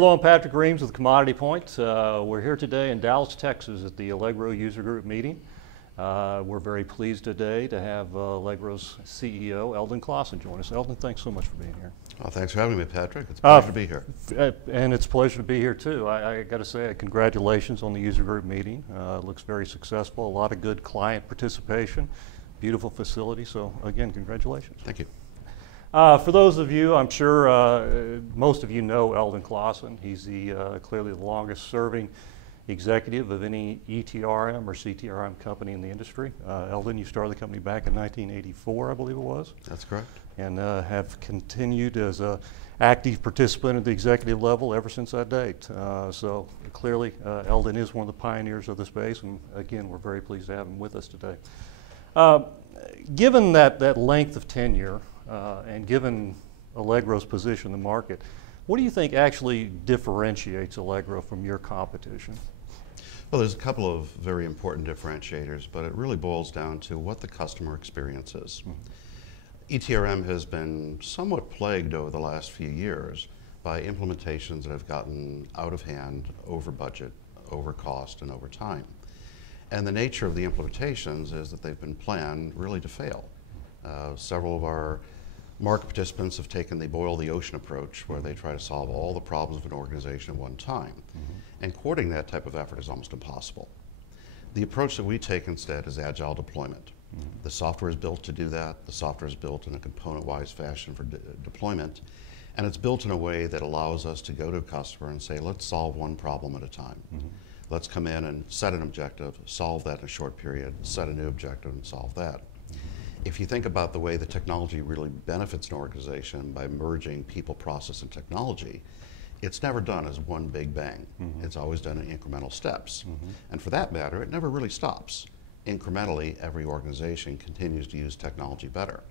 Hello, I'm Patrick Reams with CommodityPoint. We're here today in Dallas, Texas at the Allegro user group meeting. We're very pleased today to have Allegro's CEO, Eldon Klaassen, join us. Eldon, thanks so much for being here. Well, thanks for having me, Patrick. It's a pleasure to be here. And it's a pleasure to be here too. I got to say, congratulations on the user group meeting. It looks very successful, a lot of good client participation, beautiful facility, so again, congratulations. Thank you. For those of you, I'm sure most of you know Eldon Klaassen. He's clearly the longest serving executive of any ETRM or CTRM company in the industry. Eldon, you started the company back in 1984, I believe it was. That's correct. And have continued as an active participant at the executive level ever since that date. So clearly, Eldon is one of the pioneers of the space, and again, we're very pleased to have him with us today. Given that length of tenure, and given Allegro's position in the market, what do you think actually differentiates Allegro from your competition? Well, there's a couple of very important differentiators, but it really boils down to what the customer experience is. ETRM has been somewhat plagued over the last few years by implementations that have gotten out of hand, over budget, over cost, and over time. And the nature of the implementations is that they've been planned really to fail. Several of our market participants have taken the boil the ocean approach, where they try to solve all the problems of an organization at one time. And coordinating that type of effort is almost impossible. The approach that we take instead is agile deployment. The software is built to do that. The software is built in a component-wise fashion for deployment. And it's built in a way that allows us to go to a customer and say, let's solve one problem at a time. Let's come in and set an objective, solve that in a short period, set a new objective and solve that. If you think about the way the technology really benefits an organization by merging people, process, and technology, it's never done as one big bang. It's always done in incremental steps. And for that matter, it never really stops. Incrementally, every organization continues to use technology better.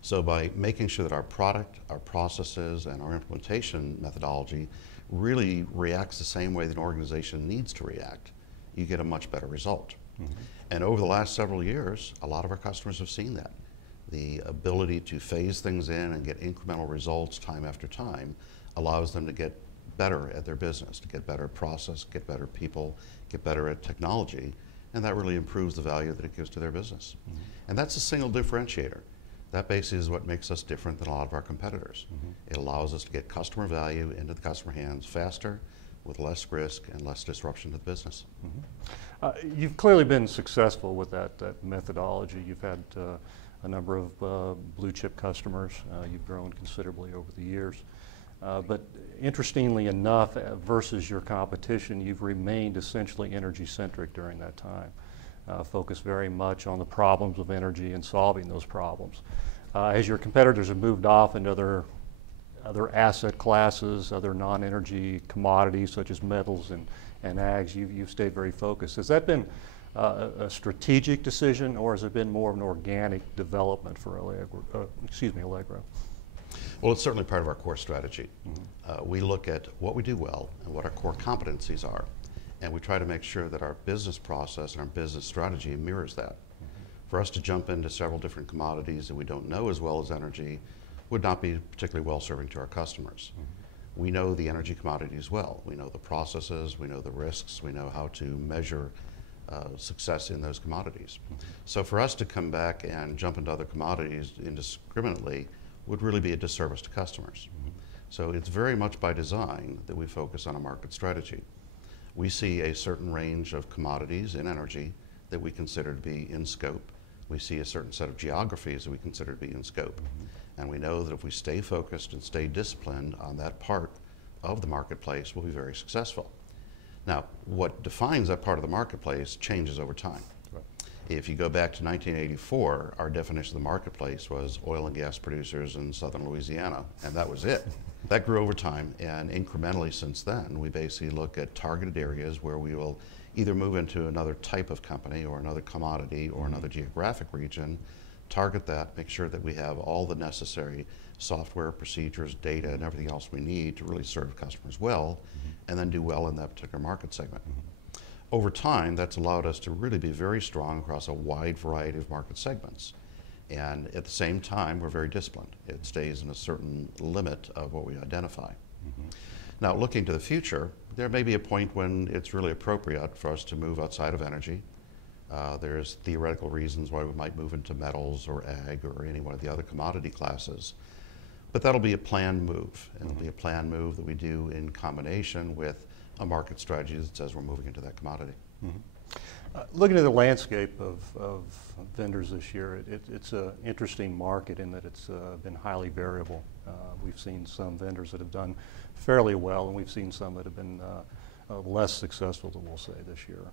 So by making sure that our product, our processes, and our implementation methodology really reacts the same way that an organization needs to react, you get a much better result. And over the last several years, a lot of our customers have seen that. The ability to phase things in and get incremental results time after time allows them to get better at their business, to get better at process, get better at people, get better at technology, and that really improves the value that it gives to their business. And that's a single differentiator. That basically is what makes us different than a lot of our competitors. It allows us to get customer value into the customer hands faster, with less risk and less disruption to the business. You've clearly been successful with that methodology. You've had a number of blue chip customers. You've grown considerably over the years. But interestingly enough, versus your competition, you've remained essentially energy centric during that time. Focused very much on the problems of energy and solving those problems. As your competitors have moved off into other asset classes, other non-energy commodities such as metals and ags, you've stayed very focused. Has that been a strategic decision, or has it been more of an organic development for Allegro? Well, it's certainly part of our core strategy. We look at what we do well and what our core competencies are, and we try to make sure that our business process and our business strategy mirrors that. For us to jump into several different commodities that we don't know as well as energy would not be particularly well-serving to our customers. We know the energy commodities well. We know the processes, we know the risks, we know how to measure success in those commodities. So for us to come back and jump into other commodities indiscriminately would really be a disservice to customers. So it's very much by design that we focus on a market strategy. We see a certain range of commodities in energy that we consider to be in scope. We see a certain set of geographies that we consider to be in scope. And we know that if we stay focused and stay disciplined on that part of the marketplace, we'll be very successful. Now, what defines that part of the marketplace changes over time. If you go back to 1984, our definition of the marketplace was oil and gas producers in southern Louisiana, and that was it. That grew over time, and incrementally since then, we basically look at targeted areas where we will either move into another type of company or another commodity or another geographic region, target that, make sure that we have all the necessary software, procedures, data, and everything else we need to really serve customers well, and then do well in that particular market segment. Over time, that's allowed us to really be very strong across a wide variety of market segments. And at the same time, we're very disciplined. It stays in a certain limit of what we identify. Now, looking to the future, there may be a point when it's really appropriate for us to move outside of energy. There's theoretical reasons why we might move into metals or ag or any one of the other commodity classes. But that'll be a planned move. And it'll be a planned move that we do in combination with a market strategy that says we're moving into that commodity. Looking at the landscape of vendors this year, it's an interesting market in that it's been highly variable. We've seen some vendors that have done fairly well, and we've seen some that have been less successful, we'll say, this year.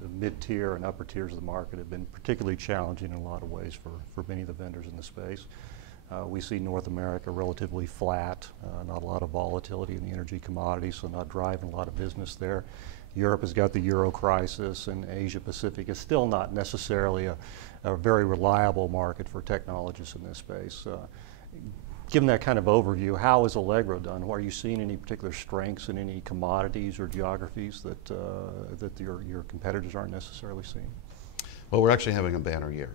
The mid-tier and upper tiers of the market have been particularly challenging in a lot of ways for many of the vendors in the space. We see North America relatively flat, not a lot of volatility in the energy commodities, so not driving a lot of business there. Europe has got the Euro crisis, and Asia Pacific is still not necessarily a very reliable market for technologists in this space. Given that kind of overview, how has Allegro done? Are you seeing any particular strengths in any commodities or geographies that your competitors aren't necessarily seeing? Well, we're actually having a banner year.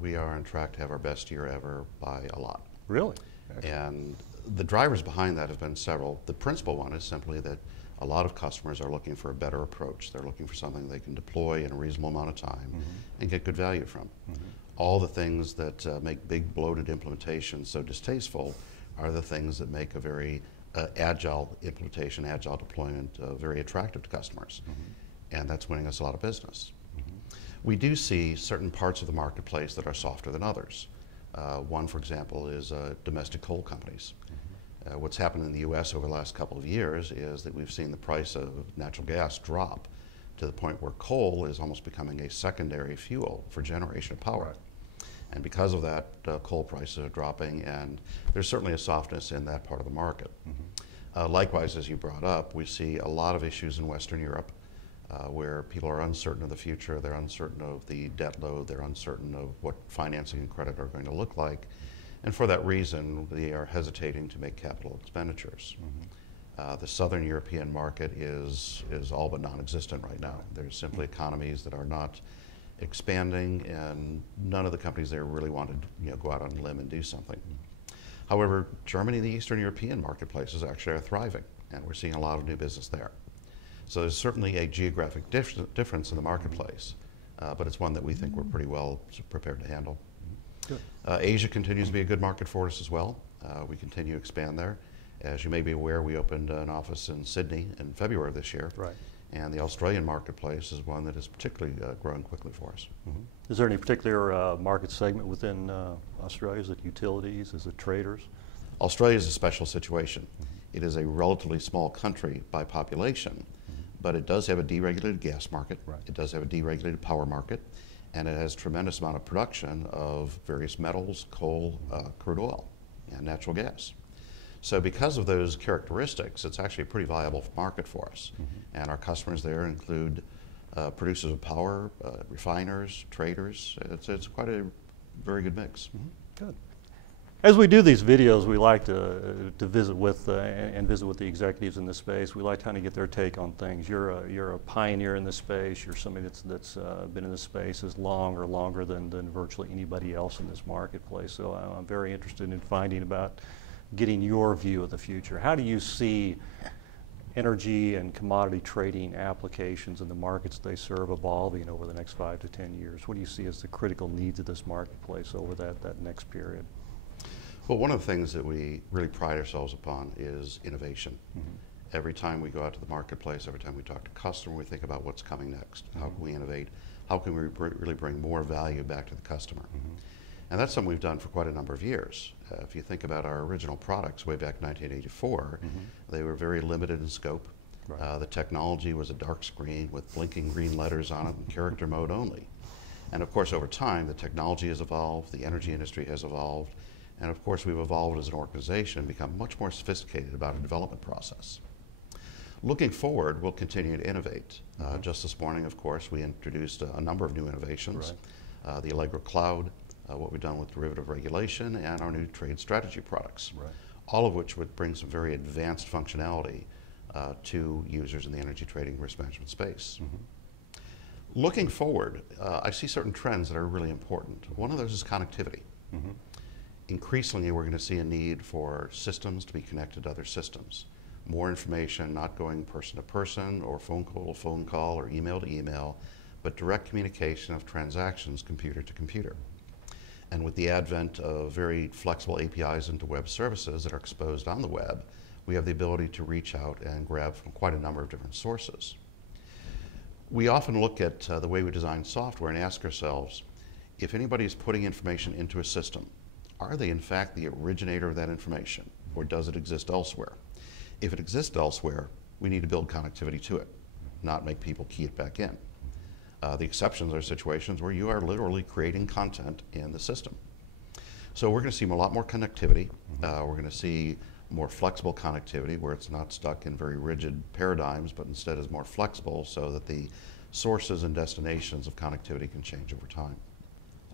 We are on track to have our best year ever by a lot. Really? And the drivers behind that have been several. The principal one is simply that a lot of customers are looking for a better approach. They're looking for something they can deploy in a reasonable amount of time and get good value from. All the things that make big bloated implementations so distasteful are the things that make a very agile implementation, agile deployment very attractive to customers. And that's winning us a lot of business. We do see certain parts of the marketplace that are softer than others. One, for example, is domestic coal companies. What's happened in the U.S. over the last couple of years is that we've seen the price of natural gas drop to the point where coal is almost becoming a secondary fuel for generation of power. Right. And because of that, coal prices are dropping, and there's certainly a softness in that part of the market. Likewise, as you brought up, we see a lot of issues in Western Europe where people are uncertain of the future, they're uncertain of the debt load, they're uncertain of what financing and credit are going to look like. And for that reason, they are hesitating to make capital expenditures. The Southern European market is all but non-existent right now. There's simply economies that are not expanding, and none of the companies there really want to go out on a limb and do something. However, Germany and the Eastern European marketplaces actually are thriving, and we're seeing a lot of new business there. So there's certainly a geographic difference in the marketplace, but it's one that we think we're pretty well prepared to handle. Asia continues to be a good market for us as well. We continue to expand there. As you may be aware, we opened an office in Sydney in February of this year. Right. And the Australian marketplace is one that is particularly growing quickly for us. Is there any particular market segment within Australia? Is it utilities? Is it traders? Australia is a special situation. It is a relatively small country by population, but it does have a deregulated gas market. Right. It does have a deregulated power market, and it has a tremendous amount of production of various metals, coal, crude oil, and natural gas. So because of those characteristics, it's actually a pretty viable market for us. And our customers there include producers of power, refiners, traders. It's quite a very good mix. Good. As we do these videos, we like to visit with and visit with the executives in this space. We like to kind of get their take on things. You're a pioneer in this space. You're somebody that's been in this space as long or longer than virtually anybody else in this marketplace. So I'm very interested in finding about getting your view of the future. How do you see energy and commodity trading applications and the markets they serve evolving over the next 5 to 10 years? What do you see as the critical needs of this marketplace over that next period? Well, one of the things that we really pride ourselves upon is innovation. Every time we go out to the marketplace, every time we talk to customers, we think about what's coming next. How can we innovate? How can we really bring more value back to the customer? And that's something we've done for quite a number of years. If you think about our original products way back in 1984, they were very limited in scope. Right. The technology was a dark screen with blinking green letters on it in character mode only. And of course, over time, the technology has evolved, the energy industry has evolved, and of course, we've evolved as an organization and become much more sophisticated about our development process. Looking forward, we'll continue to innovate. Just this morning, of course, we introduced a number of new innovations. Right. The Allegro Cloud, what we've done with derivative regulation, and our new trade strategy products. Right. All of which would bring some very advanced functionality to users in the energy trading risk management space. Looking forward, I see certain trends that are really important. One of those is connectivity. Increasingly, we're going to see a need for systems to be connected to other systems. more information not going person to person or phone call to phone call or email to email, but direct communication of transactions computer to computer. And with the advent of very flexible APIs into web services that are exposed on the web, we have the ability to reach out and grab from quite a number of different sources. We often look at the way we design software and ask ourselves, if anybody is putting information into a system, are they in fact the originator of that information, or does it exist elsewhere? If it exists elsewhere, we need to build connectivity to it, not make people key it back in. The exceptions are situations where you are literally creating content in the system. So we're going to see a lot more connectivity. We're going to see more flexible connectivity where it's not stuck in very rigid paradigms, but instead is more flexible so that the sources and destinations of connectivity can change over time.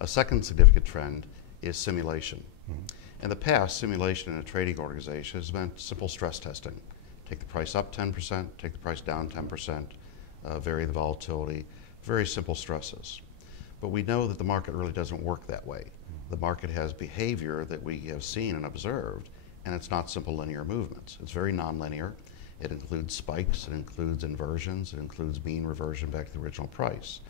A second significant trend is simulation. In the past, simulation in a trading organization has meant simple stress testing. Take the price up 10%, take the price down 10%, vary the volatility, very simple stresses. But we know that the market really doesn't work that way. The market has behavior that we have seen and observed, and it's not simple linear movements. It's very nonlinear. It includes spikes, it includes inversions, it includes mean reversion back to the original price.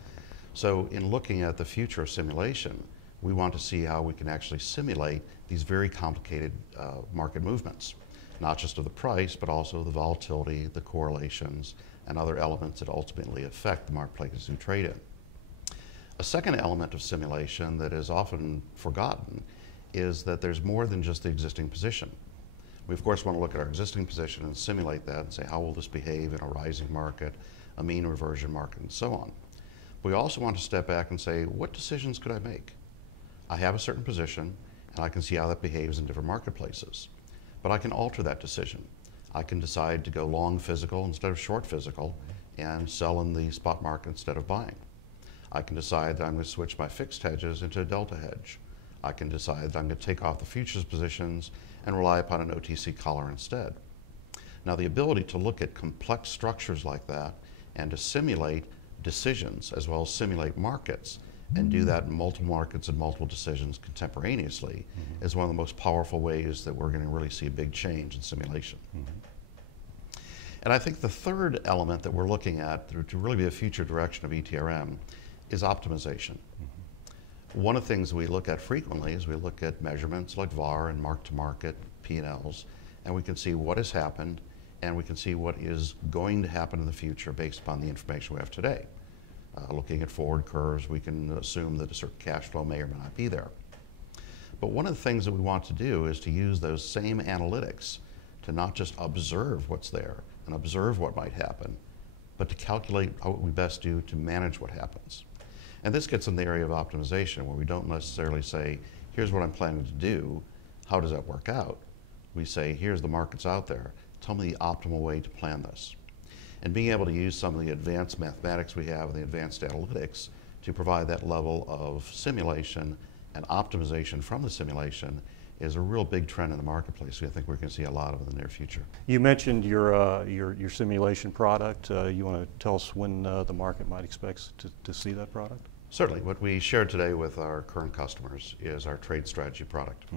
So in looking at the future of simulation, we want to see how we can actually simulate these very complicated market movements, not just of the price, but also the volatility, the correlations, and other elements that ultimately affect the marketplaces we trade in. A second element of simulation that is often forgotten is that there's more than just the existing position. We of course want to look at our existing position and simulate that and say, how will this behave in a rising market, a mean reversion market, and so on. We also want to step back and say, what decisions could I make? I have a certain position, and I can see how that behaves in different marketplaces. But I can alter that decision. I can decide to go long physical instead of short physical and sell in the spot market instead of buying. I can decide that I'm going to switch my fixed hedges into a delta hedge. I can decide that I'm going to take off the futures positions and rely upon an OTC collar instead. Now, the ability to look at complex structures like that and to simulate decisions as well as simulate markets and do that in multiple markets and multiple decisions contemporaneously is one of the most powerful ways that we're going to really see a big change in simulation. And I think the third element that we're looking at to really be a future direction of ETRM is optimization. One of the things we look at frequently is we look at measurements like VAR and mark-to-market P&Ls, and we can see what has happened and we can see what is going to happen in the future based upon the information we have today. Looking at forward curves, we can assume that a certain cash flow may or may not be there. But one of the things that we want to do is to use those same analytics to not just observe what's there and observe what might happen, but to calculate what we best do to manage what happens. And this gets in the area of optimization, where we don't necessarily say, here's what I'm planning to do, how does that work out? We say, here's the markets out there, tell me the optimal way to plan this. And being able to use some of the advanced mathematics we have and the advanced analytics to provide that level of simulation and optimization from the simulation is a real big trend in the marketplace. I think we're going to see a lot of in the near future. You mentioned your simulation product. You want to tell us when the market might expect to see that product? Certainly. What we shared today with our current customers is our trade strategy product.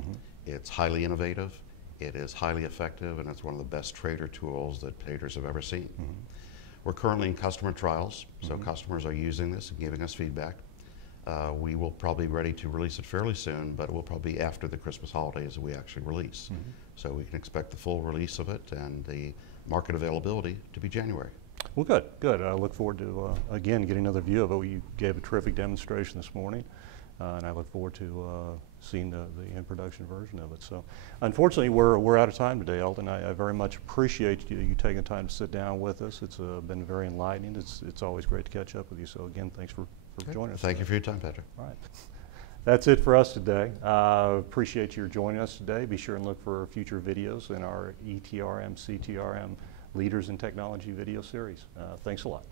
It's highly innovative, it is highly effective, and it's one of the best trader tools that traders have ever seen. We're currently in customer trials, so customers are using this and giving us feedback. We will probably be ready to release it fairly soon, but it will probably be after the Christmas holidays that we actually release. So we can expect the full release of it and the market availability to be January. Well, good, good. I look forward to, again, getting another view of it. You gave a terrific demonstration this morning, and I look forward to seeing the in-production version of it. So, unfortunately, we're out of time today, Eldon. I very much appreciate you taking the time to sit down with us. It's been very enlightening. It's always great to catch up with you. So, again, thanks for joining us. Thank you for your time, Patrick. All right. That's it for us today. Appreciate your joining us today. Be sure and look for future videos in our ETRM, CTRM Leaders in Technology video series. Thanks a lot.